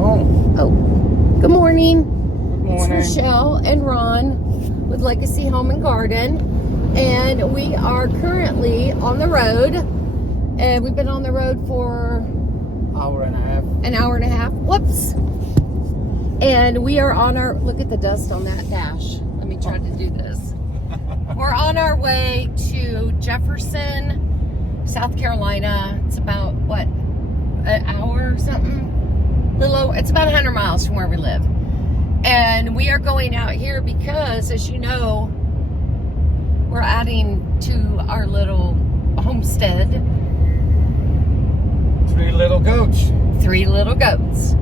Oh, good morning. Good morning. It's Rochelle and Ron with Legacy Home and Garden, and we are currently on the road, and we've been on the road for Hour and a half. an hour and a half. Whoops. And we are on our, look at the dust on that dash. Let me try to do this. We're on our way to Jefferson, South Carolina. It's about, what, an hour or something? It's about 100 miles from where we live. And we are going out here because, as you know, we're adding to our little homestead. 3 little goats. 3 little goats.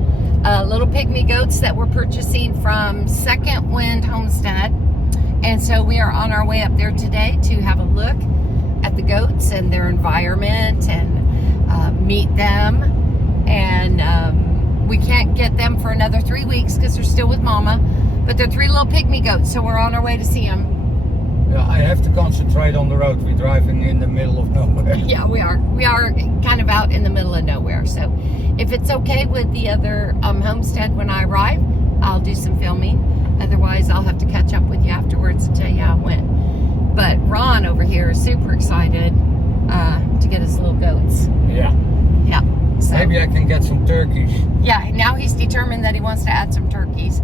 Little pygmy goats that we're purchasing from Second Wind Homestead. And so we are on our way up there today to have a look at the goats and their environment and meet them. And we can't get them for another 3 weeks because they're still with Mama. But they're 3 little pygmy goats, so we're on our way to see them. Yeah, I have to concentrate on the road. We're driving in the middle of nowhere. Yeah, we are. We are kind of out in the middle of nowhere. So if it's okay with the other homestead when I arrive, I'll do some filming. Otherwise, I'll have to catch up with you afterwards and tell you how it went. But Ron over here is super excited to get his little goats. Yeah. Yeah. So, Maybe I can get some turkeys. yeah, now he's determined that he wants to add some turkeys.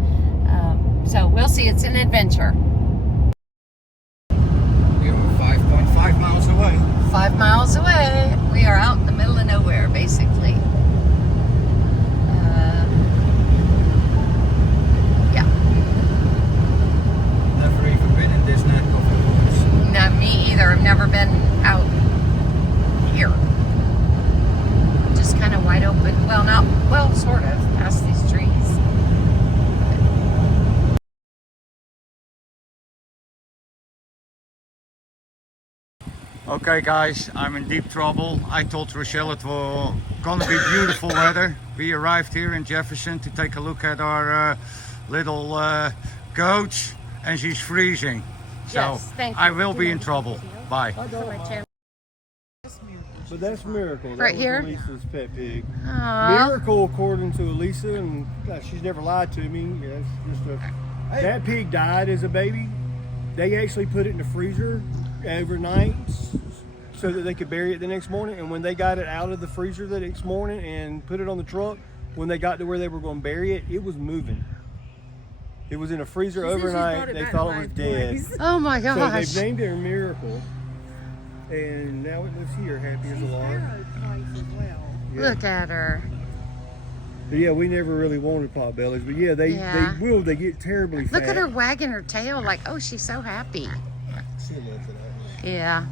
So we'll see. It's an adventure. We're 5.5 miles away. 5 miles away. We are out in the middle of nowhere, basically. Yeah. Never even been in this neck of the woods. Not me either. I've never been out here. Just kind of wide open. Well, not, well, sort of, past these trees. Okay guys, I'm in deep trouble. I told Rochelle it was gonna be beautiful weather. We arrived here in Jefferson to take a look at our little goats, and she's freezing. So Yes, thank you. I will be in trouble. Bye. So that's Miracle. That Right was here? Elisa's pet pig. Aww. Miracle, according to Elisa, and she's never lied to me. Yeah, it's just that pig died as a baby. They actually put it in the freezer overnight so that they could bury it the next morning. And when they got it out of the freezer the next morning and put it on the truck, when they got to where they were going to bury it, it was moving. It was in a freezer overnight. They thought it was dead. Oh my So gosh. they've named her Miracle, and now it lives here, happy as a lark. Yeah. Look at her. But yeah, we never really wanted potbellies, but yeah, Yeah. they will. They get terribly fat. Look at her wagging her tail like, oh, she's so happy. She loves it. Yeah.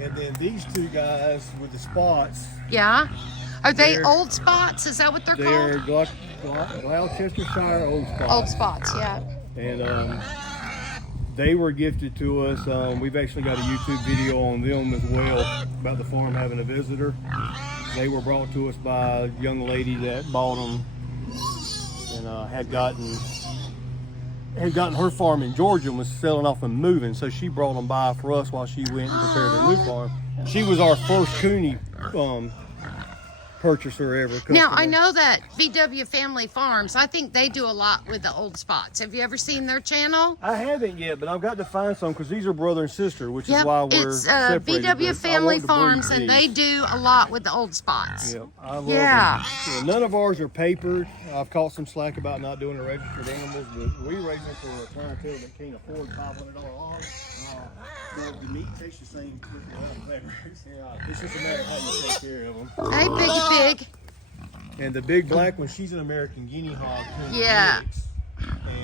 And then these 2 guys with the spots, Yeah? Are they They're- old spots? Is that what they're they're called? Gloucestershire old spots. Old spots, yeah. And they were gifted to us. We've actually got a YouTube video on them as well about the farm having a visitor. They were brought to us by a young lady that bought them and had gotten her farm in Georgia and was selling off and moving. So she brought them by for us while she went and prepared a new farm. She was our first Cooney purchaser ever. Now, customer. I know that VW Family Farms, I think they do a lot with the old spots. Have you ever seen their channel? I haven't yet, but I've got to find some because these are brother and sister, which is Yep, why we're it's separated. VW but I Family want to breed Farms, and they these. do a lot with the old spots. Yeah, I love Yeah. them. Yeah, none of ours are papered. I've caught some slack about not doing the registered animals, but we raise them for a clientele that can't afford $500 hogs. The meat tastes the same. It's just a matter of how you take care of them. Hey, Piggy Pig. And the big black one, she's an American guinea hog. Cooney Yeah. mix.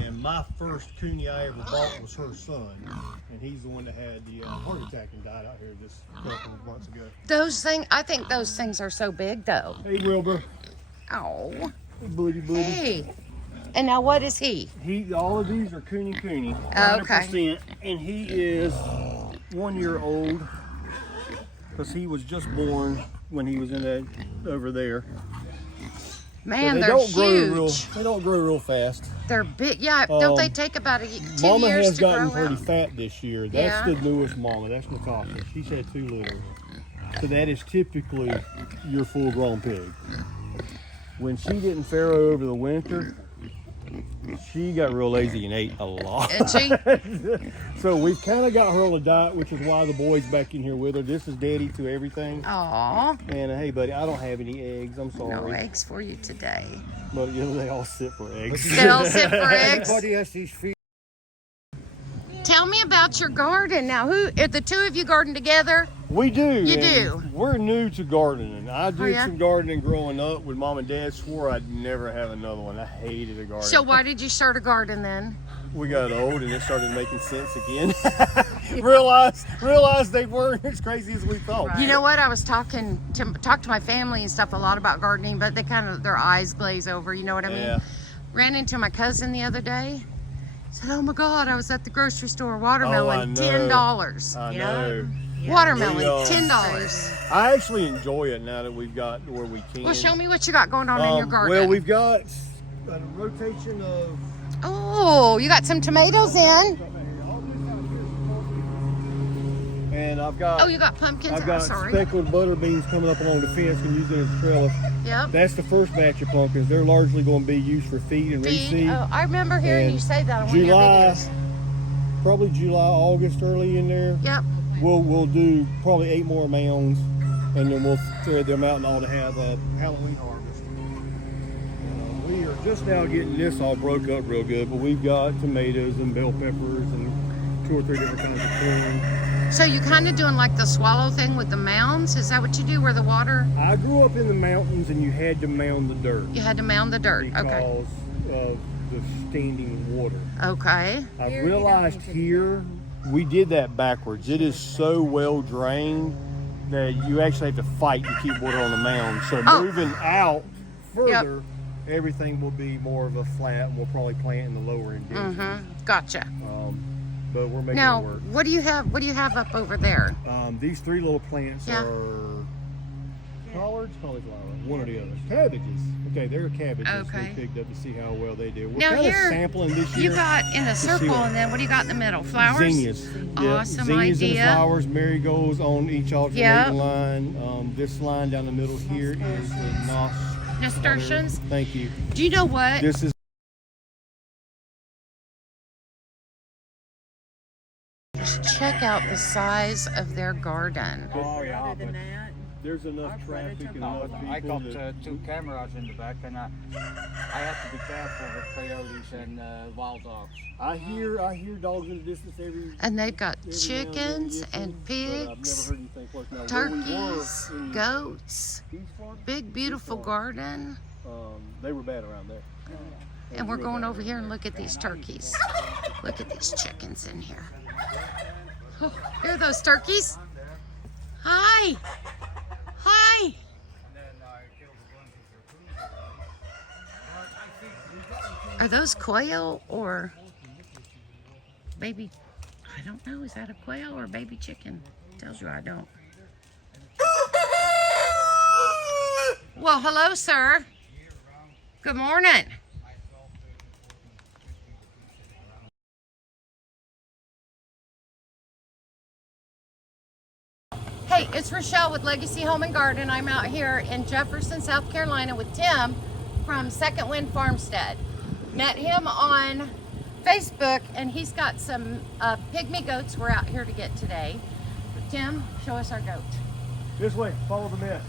And my first Cooney I ever bought was her son, and he's the one that had the heart attack and died out here just a couple of months ago. I think those things are so big, though. Hey Wilbur, Oh. buddy. Hey. And now what is he? All of these are Cooney, Oh, okay. 100%, and he is 1 year old because he was just born when he was in that over there. Man, So they're huge. They don't grow real fast. They're big. Yeah, don't they take about 2 Mama years has to gotten grow pretty out? fat this year. That's Yeah. the newest mama. That's Natasha. She's had 2 litters. So that is typically your full-grown pig. when she didn't farrow over the winter, she got real lazy and ate a lot. And she, So we've kind of got her on a diet, which is why the boy's back in here with her. This is daddy to everything. aw, And hey, buddy, I don't have any eggs. I'm no sorry. eggs for you today. But you know, they all sit for eggs. They all sit for eggs. Everybody has these feet. Tell me about your garden now. Who are the two of you garden together? We do. You and do? We're new to gardening. I did yeah? some gardening growing up with mom and dad. Swore I'd never have another one. I hated a garden. So why did you start a garden then? We got old and it started making sense again. realized they weren't as crazy as we thought. You know what? I was talking to my family and stuff a lot about gardening, but they kind of their eyes glaze over. You know what I mean? Yeah. Ran into my cousin the other day. Said, "Oh my God, I was at the grocery store. Watermelon, know. $10. I know. Watermelon, We, $10. I actually enjoy it now that we've got where we can. Well, show me what you got going on in your garden. Well, we've got a rotation of. Oh, you got some tomatoes in. And I've got. Oh, you got pumpkins. I've I'm got sorry. speckled butter beans coming up along the fence and using it as trellis. Yep. That's the first batch of pumpkins. They're largely going to be used for feed and Feed. reseed. Oh, I remember hearing And you say that on one of your July, videos. probably July, August, early in there. Yep. We'll do probably 8 more mounds, and then we'll thread them out and all to have a Halloween harvest. We are just now getting this all broke up real good, but we've got tomatoes and bell peppers and 2 or 3 different kinds of corn. So you kind of doing like the swallow thing with the mounds? Is that what you do where the water, I grew up in the mountains, and you had to mound the dirt you had to mound the dirt? because Okay. of the standing water. Okay. I've realized here we did that backwards. It is so well drained that you actually have to fight to keep water on the mound. So Oh. moving out further, everything will be more of a flat, and we'll probably plant in the lower end. Mm-hmm. Gotcha. But we're making Now, it work. what do you have? What do you have up over there? These 3 little plants Yeah. are collards, cauliflower, one or the other. Cabbages. Okay, they're cabbages. Okay. We picked up to see how well they do. We're Now kind of here, sampling this year. You got in a see circle, what- and then what do you got in the middle? Flowers. Zinnias. Awesome Zinnias and idea. flowers, marigolds on each alternating Yep. line. This line down the middle here is the Nasturtiums. Thank you. Do you know what? This is Just check out the size of their garden. there's enough traffic and enough people. I got that- 2 cameras in the back, and I have to be careful with coyotes and wild dogs. I hear dogs in the distance every. And they've got every chickens now and and then, but I've never pigs, heard anything close. Now, where we were turkeys, in goats. Peace Farm, Big, beautiful garden. They were bad around there. And we're going over here and look at these turkeys. Look at these chickens in here. Oh, here are those turkeys. Hi. Hi. Are those quail or baby? I don't know. Is that a quail or a baby chicken? Tells you I don't. Well, hello, sir. Good morning. Hey, it's Rochelle with Legacy Home and Garden. I'm out here in Jefferson, South Carolina with Tim from Second Wind Farmstead. Met him on Facebook, and he's got some pygmy goats we're out here to get today. Tim, show us our goat. This way, follow the mess.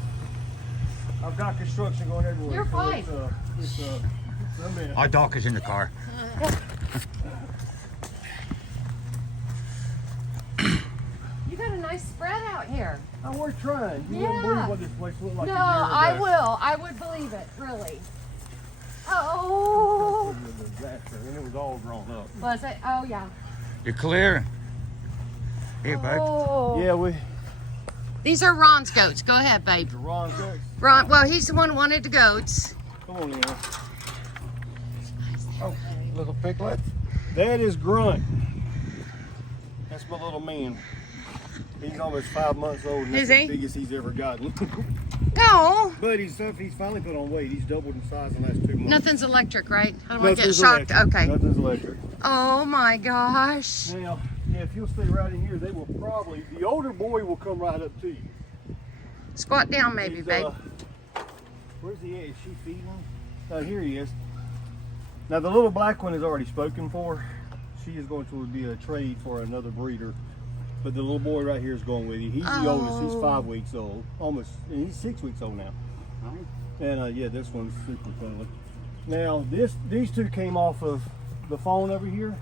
I've got construction going everywhere. You're so fine. It's a mess. Our dog is in the car. You got a nice spread out here. Oh, we're trying. You wouldn't Yeah. believe what this place looked like. No, a year ago. I will. I would believe it, really. Oh, It was a disaster, and it was all grown up. was it? Oh, yeah. You're clear. Here, babe. Oh. Yeah, we. These are Ron's goats. Go ahead, babe. Ron Cook. Ron, well, he's the one who wanted the goats. Come on in. Oh, little piglet. That is Grunt. That's my little man. He's almost 5 months old, and that's Is he? the biggest he's ever gotten. No, But he's finally put on weight. He's doubled in size in the last 2 months. nothing's electric, right? I don't want to get Nothing's shocked. electric. Okay. Nothing's electric. Oh my gosh. Now, yeah, if you'll stay right in here, they will probably, the older boy will come right up to you. Squat down, maybe, He's, babe. Where's he at? Is she feeding? Oh, here he is. Now the little black one is already spoken for. She is going to be a trade for another breeder. But the little boy right here is going with you. He's the oldest. He's 5 weeks old. Almost. And he's 6 weeks old now. And yeah, this one's super friendly. Now these two came off of the fawn over here.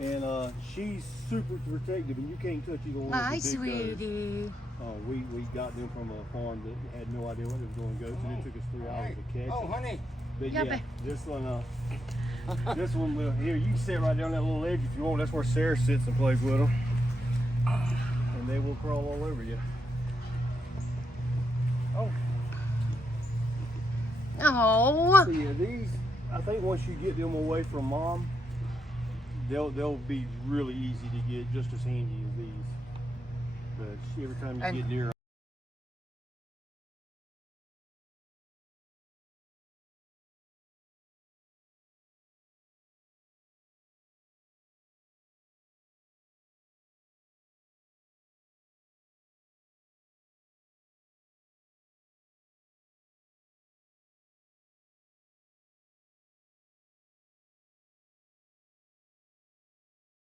And she's super protective, and you can't touch either one of My the big does. sweetie. We got them from a farm that had no idea what it was going to go to. It took us 3 hours to catch. Oh, honey. But Yeah, yeah, this one will. Here, you can sit right down that little ledge if you want. That's where Sarah sits and plays with them, and they will crawl all over you. Oh, Oh. so yeah, these. I think once you get them away from mom, they'll be really easy to get, just as handy as these. But every time you And- get near